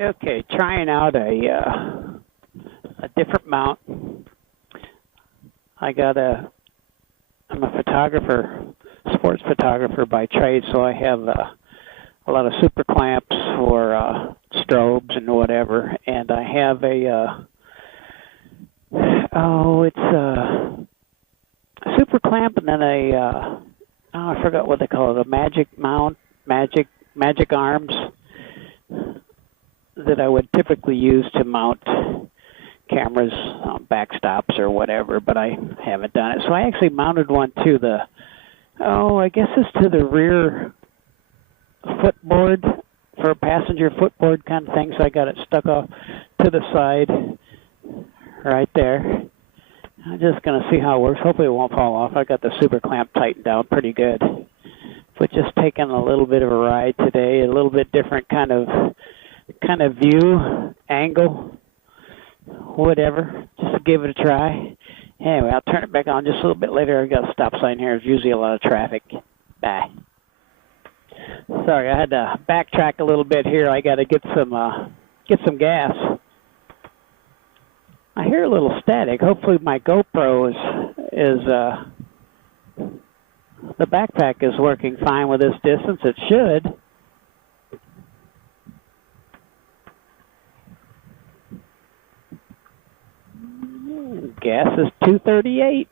Okay, trying out a different mount. I'm a photographer, sports photographer by trade, so I have a lot of super clamps for strobes and whatever, and I have it's a super clamp and then I forgot what they call it, a magic mount, magic arms that I would typically use to mount cameras on backstops or whatever, but I haven't done it. So I actually mounted one to I guess it's to the rear footboard, for a passenger footboard kind of thing, so I got it stuck off to the side right there. I'm just going to see how it works. Hopefully it won't fall off. I got the super clamp tightened down pretty good. But just taking a little bit of a ride today, a little bit different kind of view, angle, whatever. Just to give it a try. Anyway, I'll turn it back on just a little bit later. I've got a stop sign here. There's usually a lot of traffic. Bye. Sorry, I had to backtrack a little bit here. I got to get some gas. I hear a little static. Hopefully my GoPro is the backpack is working fine with this distance. It should. Gas is 238.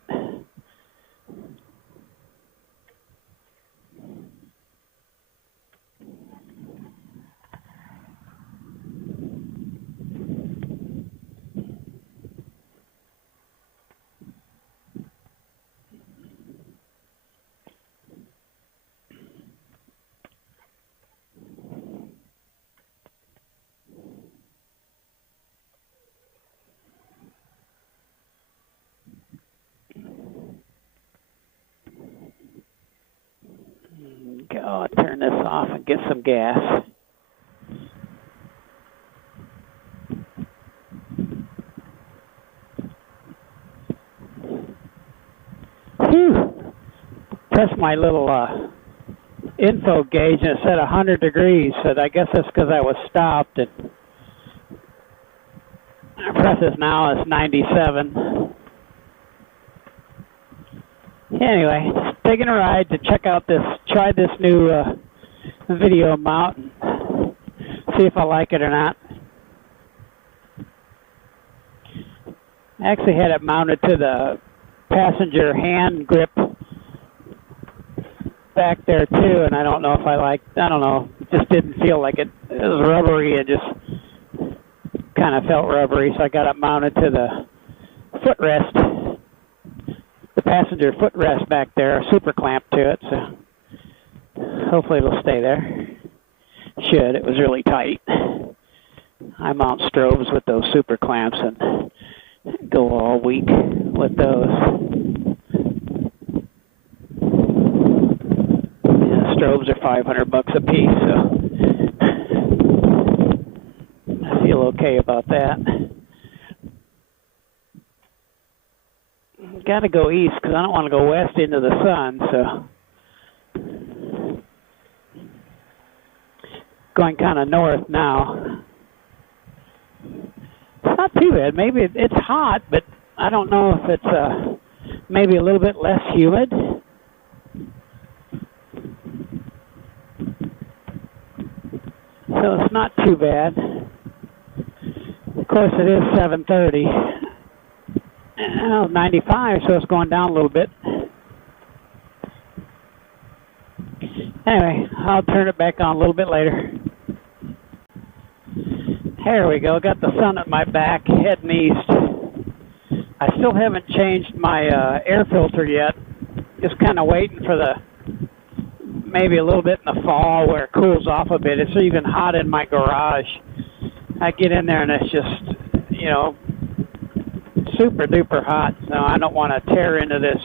I'll turn this off and get some gas. Whew. Press my little info gauge and it said 100 degrees. So I guess that's because I was stopped. And I press this now, it's 97. Anyway, just taking a ride to try this new video mount and see if I like it or not. I actually had it mounted to the passenger hand grip back there too, and I don't know, it just didn't feel like it. It was rubbery, it just kind of felt rubbery, so I got it mounted to the footrest. The passenger footrest back there, a super clamp to it, so hopefully it'll stay there. Should. It was really tight. I mount strobes with those super clamps and go all week with those. Yeah, strobes are $500 a piece, so I feel okay about that. Got to go east because I don't want to go west into the sun, so going kind of north now. It's not too bad. Maybe it's hot, but I don't know if it's maybe a little bit less humid. So it's not too bad. Of course, it is 7:30. 95, so it's going down a little bit. Anyway, I'll turn it back on a little bit later. There we go. Got the sun at my back, heading east. I still haven't changed my air filter yet. Just kind of waiting for maybe a little bit in the fall where it cools off a bit. It's even hot in my garage. I get in there and it's just, super duper hot, so I don't want to tear into this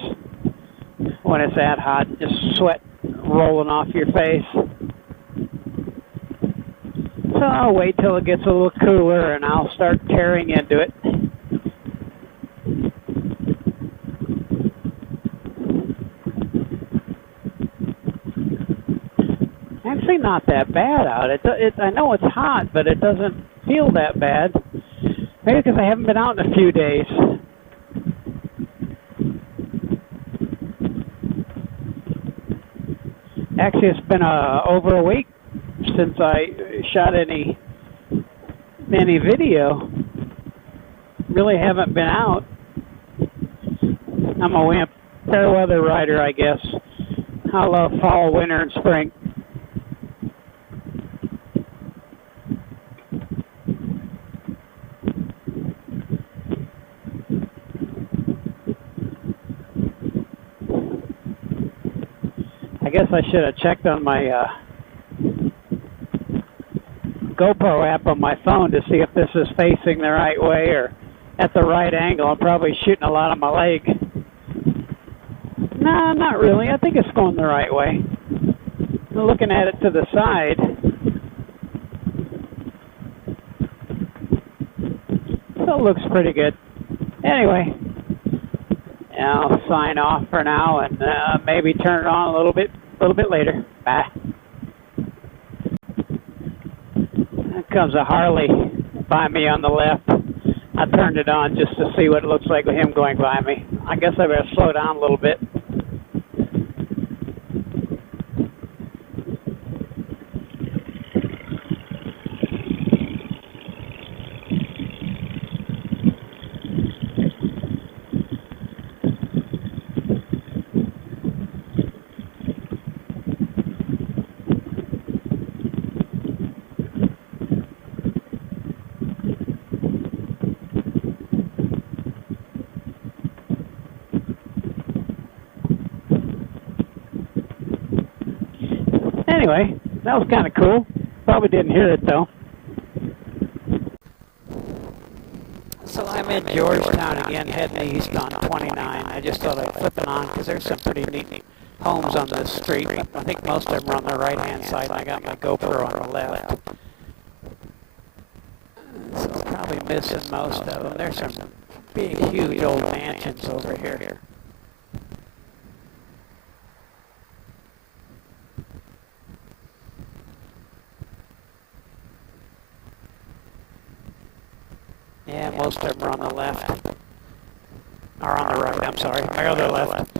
when it's that hot. Just sweat rolling off your face. So I'll wait till it gets a little cooler and I'll start tearing into it. Actually, actually not that bad out. I know it's hot, but it doesn't feel that bad. Maybe because I haven't been out in a few days. Actually, it's been over a week since I shot any video. Really haven't been out. I'm a fair weather rider, I guess. I love fall, winter, and spring. I guess I should have checked on my GoPro app on my phone to see if this is facing the right way or at the right angle. I'm probably shooting a lot on my leg. No, not really. I think it's going the right way. I'm looking at it to the side. So it looks pretty good. Anyway, I'll sign off for now and maybe turn it on a little bit later. Bye. There comes a Harley by me on the left. I turned it on just to see what it looks like with him going by me. I guess I better slow down a little bit. Anyway, that was kind of cool. Probably didn't hear it though. So I'm in Georgetown again, heading east on 29. I just thought I'd flip it on because there's some pretty neat homes on this street. But I think most of them are on the right-hand side, and I got my GoPro on the left. So I'm probably missing most of them. There's some big, huge old mansions over here. Yeah, most of them are on the left. Or on the right, I'm sorry. My other left.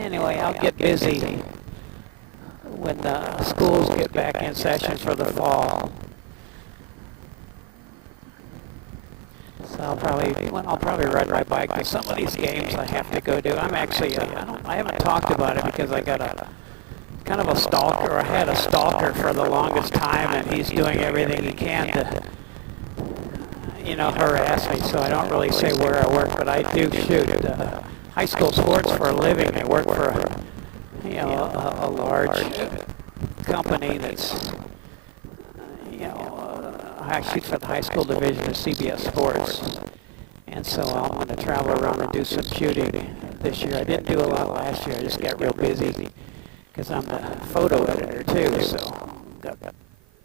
Anyway, I'll get busy when the schools get back in session for the fall. So I'll probably ride my bike to some of these games I have to go to. I'm actually, I haven't talked about it because I got a kind of a stalker, or I had a stalker for the longest time, and he's doing everything he can to, harass me, so I don't really say where I work, but I do shoot high school sports for a living. I work for a large company that's, I shoot for the high school division of CBS Sports. And so I'm going to travel around and do some shooting this year. I didn't do a lot last year. I just got real busy because I'm the photo editor too. So I've got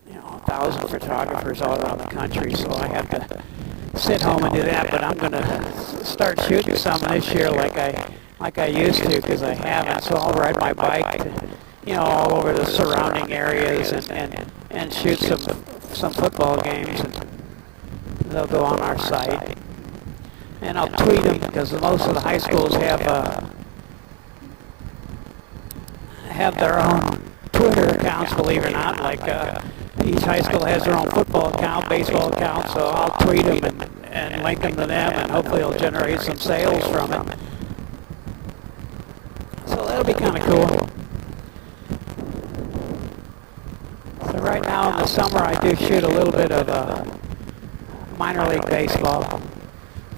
1,000 photographers all around the country, so I have to sit home and do that. But I'm going to start shooting some this year like I used to, because I haven't. So I'll ride my bike to, all over the surrounding areas and shoot some football games, and they'll go on our site. And I'll tweet them, because most of the high schools have their own Twitter accounts, believe it or not. Like each high school has their own football account, baseball account, so I'll tweet them and link them to them, and hopefully it'll generate some sales from it. So that'll be kind of cool. So right now in the summer I do shoot a little bit of minor league baseball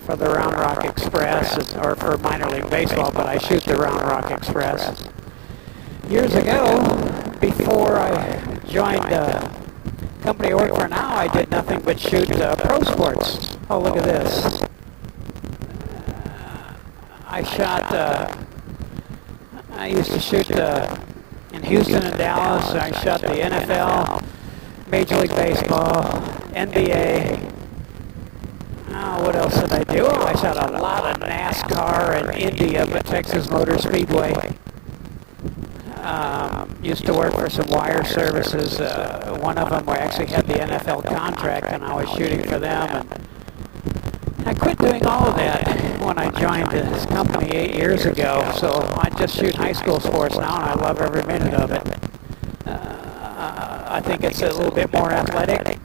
for the Round Rock Express, or for minor league baseball, but I shoot the Round Rock Express. Years ago, before I joined the company I work for now, I did nothing but shoot pro sports. Oh, look at this. I used to shoot in Houston and Dallas. I shot the NFL, Major League Baseball, NBA. What else did I do? I shot a lot of NASCAR and Indy up at Texas Motor Speedway. Used to work for some wire services. One of them actually had the NFL contract, and I was shooting for them. And I quit doing all of that when I joined this company 8 years ago. So I just shoot high school sports now, and I love every minute of it. I think it's a little bit more athletic.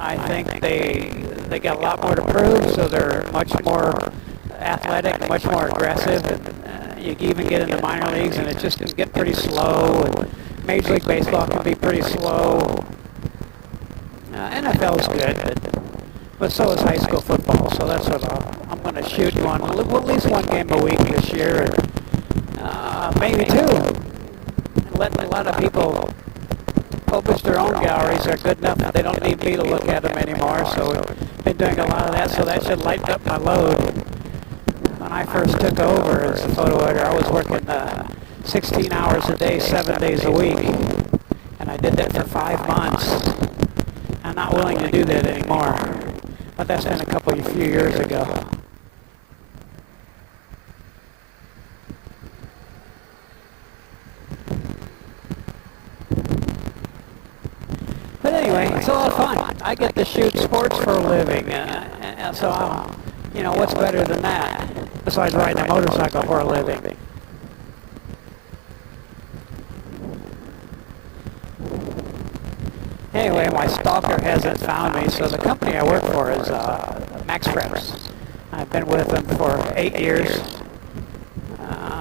I think they got a lot more to prove, so they're much more athletic, much more aggressive. And you can even get into minor leagues, and it just can get pretty slow. And Major League Baseball can be pretty slow. NFL's good, but so is high school football. So that's what I'm going to shoot at least one game a week this year, maybe two. Let a lot of people publish their own galleries. They're good enough that they don't need me to look at them anymore. So I've been doing a lot of that, so that should lighten up my load. When I first took over as a photo editor, I was working 16 hours a day, 7 days a week, and I did that for 5 months. I'm not willing to do that anymore, but that's been a few years ago. But anyway, it's a lot of fun. I get to shoot sports for a living, and so what's better than that, besides riding a motorcycle for a living? Anyway, my stalker hasn't found me, so the company I work for is Max Preps. I've been with them for 8 years.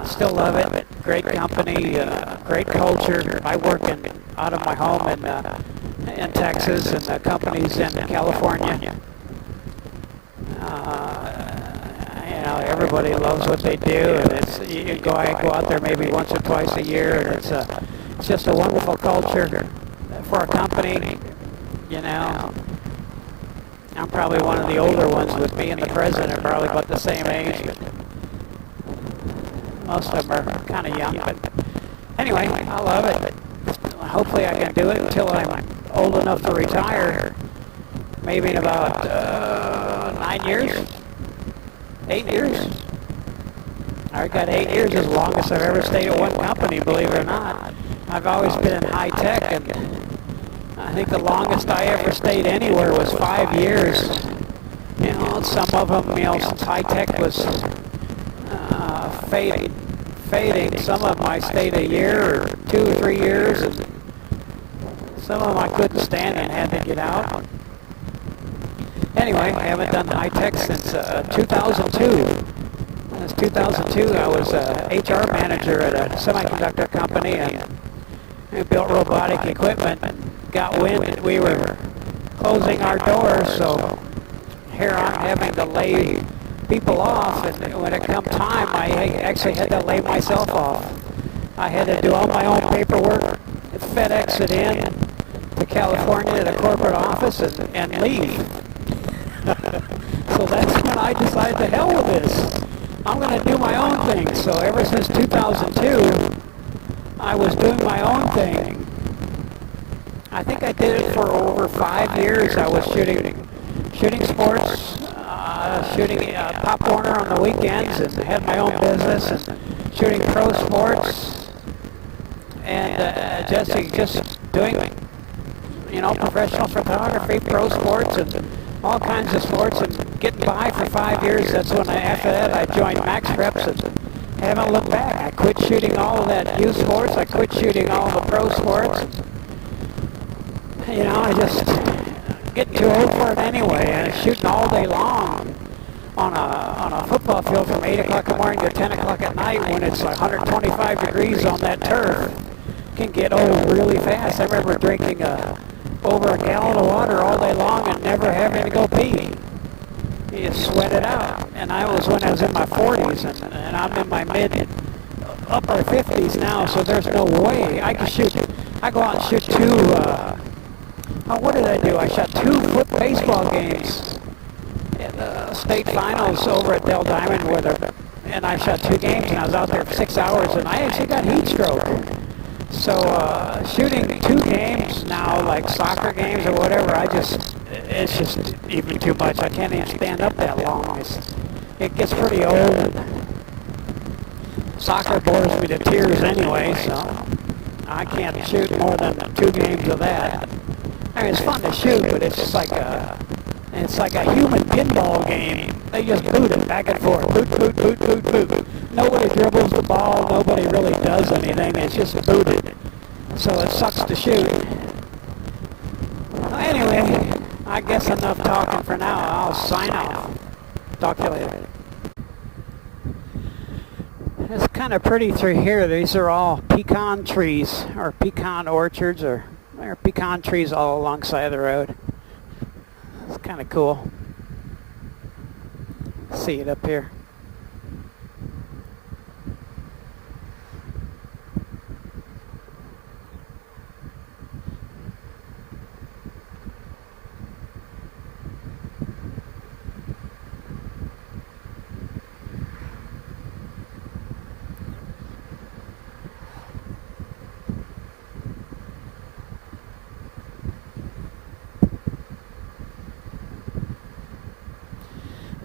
Still love it. Great company, great culture. I work out of my home in Texas, and the company's in California. Everybody loves what they do, and I go out there maybe once or twice a year, and it's just a wonderful culture for a company. I'm probably one of the older ones, with me and the president are probably about the same age, but most of them are kind of young. But anyway, I love it. Hopefully I can do it until I'm old enough to retire, maybe in about 9 years, 8 years. I got 8 years, as longest I've ever stayed at one company, believe it or not. I've always been in high tech, and I think the longest I ever stayed anywhere was 5 years. Some of them, since high tech was fading, some of them I stayed a year or 2 or 3 years, and some of them I couldn't stand and had to get out. Anyway, I haven't done high tech since 2002. Since 2002, I was a HR manager at a semiconductor company, and we built robotic equipment. Got wind that we were closing our doors, so here I'm having to lay people off, and when it come time, I actually had to lay myself off. I had to do all my own paperwork, FedEx it in to California, to the corporate office, and leave. So that's when I decided, to hell with this. I'm going to do my own thing. So ever since 2002, I was doing my own thing. I think I did it for over 5 years. I was shooting sports, shooting Pop Warner on the weekends, and had my own business, and shooting pro sports, and just doing, professional photography, pro sports, and all kinds of sports, and getting by for 5 years. That's when after that I joined Max Preps, and haven't looked back. I quit shooting all of that youth sports. I quit shooting all the pro sports. I just getting too old for it anyway, and shooting all day long on a football field from 8 o'clock in the morning to 10 o'clock at night when it's 125 degrees on that turf can get old really fast. I remember drinking over a gallon of water all day long and never having to go pee. You sweat it out. And I was when I was in my 40s, and I'm in my upper 50s now, so there's no way I can shoot. I go out and shoot what did I do? I shot 2 foot baseball games in the state finals over at Dell Diamond and I shot 2 games, and I was out there for 6 hours, and I actually got heat stroke. So shooting 2 games now, like soccer games or whatever, it's just even too much. I can't even stand up that long. It gets pretty old. Soccer bores me to tears anyway, so I can't shoot more than 2 games of that. I mean, it's fun to shoot, but it's like a human pinball game. They just boot it back and forth. Boot, boot, boot, boot, boot. Nobody dribbles the ball. Nobody really does anything. It's just booted. So it sucks to shoot. Well, anyway, I guess enough talking for now. I'll sign off. Talk to you later. It's kind of pretty through here. These are all pecan trees, or pecan orchards, or pecan trees all alongside of the road. It's kind of cool. See it up here.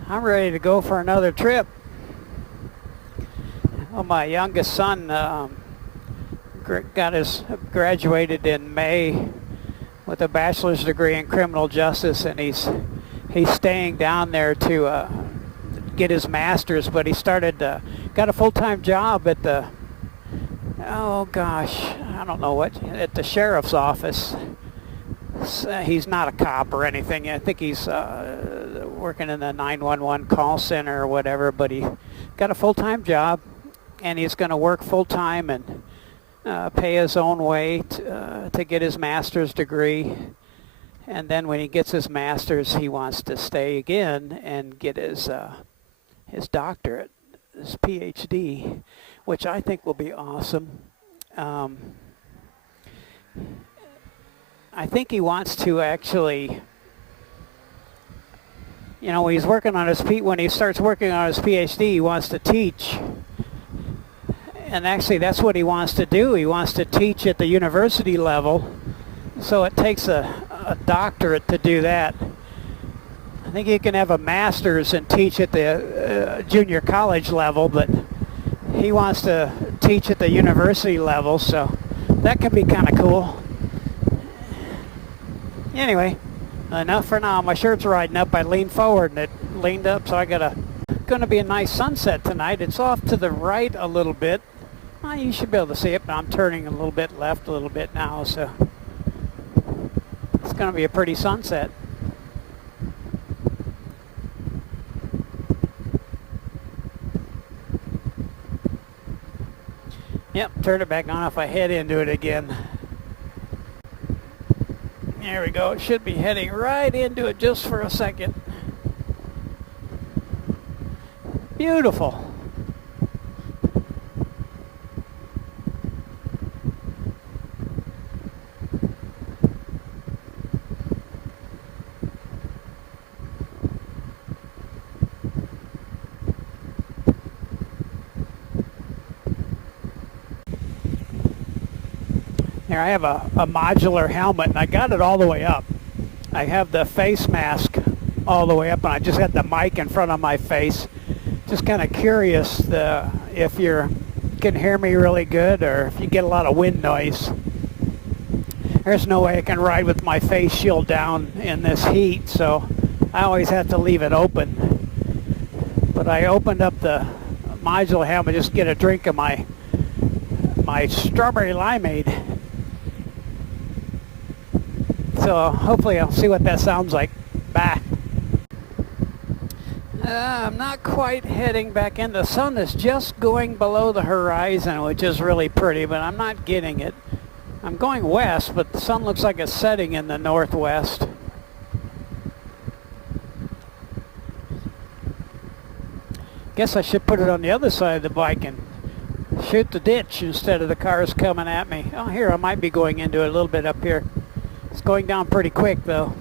I'm ready to go for another trip. Well, my youngest son graduated in May with a bachelor's degree in criminal justice, and he's staying down there to get his master's. But he got a full-time job at the at the sheriff's office. He's not a cop or anything. I think he's working in the 911 call center or whatever, but he got a full-time job, and he's going to work full-time and pay his own way to get his master's degree. And then when he gets his master's, he wants to stay again and get his doctorate, his PhD, which I think will be awesome. I think he wants to actually, when he's working on when he starts working on his PhD, he wants to teach. And actually, that's what he wants to do. He wants to teach at the university level. So it takes a doctorate to do that. I think you can have a master's and teach at the junior college level, but he wants to teach at the university level, so that can be kind of cool. Anyway, enough for now. My shirt's riding up. I leaned forward and it leaned up, so gonna be a nice sunset tonight. It's off to the right a little bit. Well, you should be able to see it, but I'm turning a little bit left a little bit now, so it's gonna be a pretty sunset. Yep, turn it back on if I head into it again. There we go. It should be heading right into it just for a second. Beautiful. Here I have a modular helmet, and I got it all the way up. I have the face mask all the way up, and I just got the mic in front of my face. Just kind of curious if you can hear me really good or if you get a lot of wind noise. There's no way I can ride with my face shield down in this heat, so I always have to leave it open. But I opened up the modular helmet just to get a drink of my strawberry limeade. So hopefully I'll see what that sounds like. Bye. I'm not quite heading back in. The sun is just going below the horizon, which is really pretty, but I'm not getting it. I'm going west, but the sun looks like it's setting in the northwest. Guess I should put it on the other side of the bike and shoot the ditch instead of the cars coming at me. Oh, here, I might be going into it a little bit up here. It's going down pretty quick, though.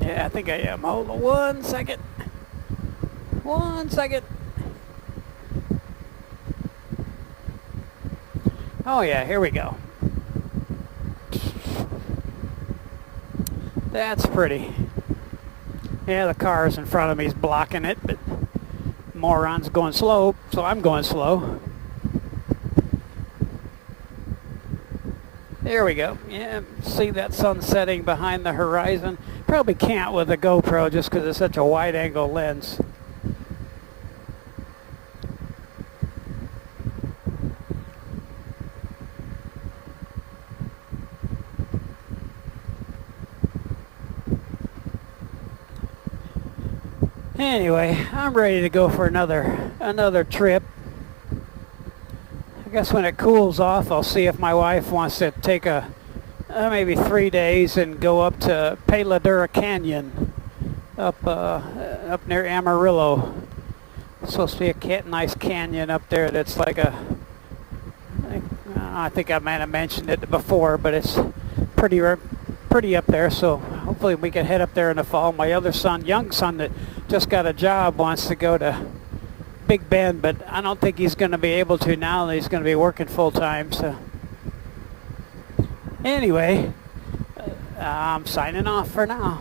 Yeah, I think I am. Hold on 1 second. 1 second. Oh yeah, here we go. That's pretty. Yeah, the cars in front of me is blocking it, but moron's going slow, so I'm going slow. There we go. Yeah, see that sun setting behind the horizon? Probably can't with a GoPro just because it's such a wide angle lens. Anyway, I'm ready to go for another trip. I guess when it cools off, I'll see if my wife wants to take maybe 3 days and go up to Peladura Canyon up near Amarillo. It's supposed to be a nice canyon up there that's like I think I might have mentioned it before, but it's pretty up there, so hopefully we can head up there in the fall. My other son, young son that just got a job, wants to go to Big Bend, but I don't think he's going to be able to now that he's going to be working full time. So anyway, I'm signing off for now.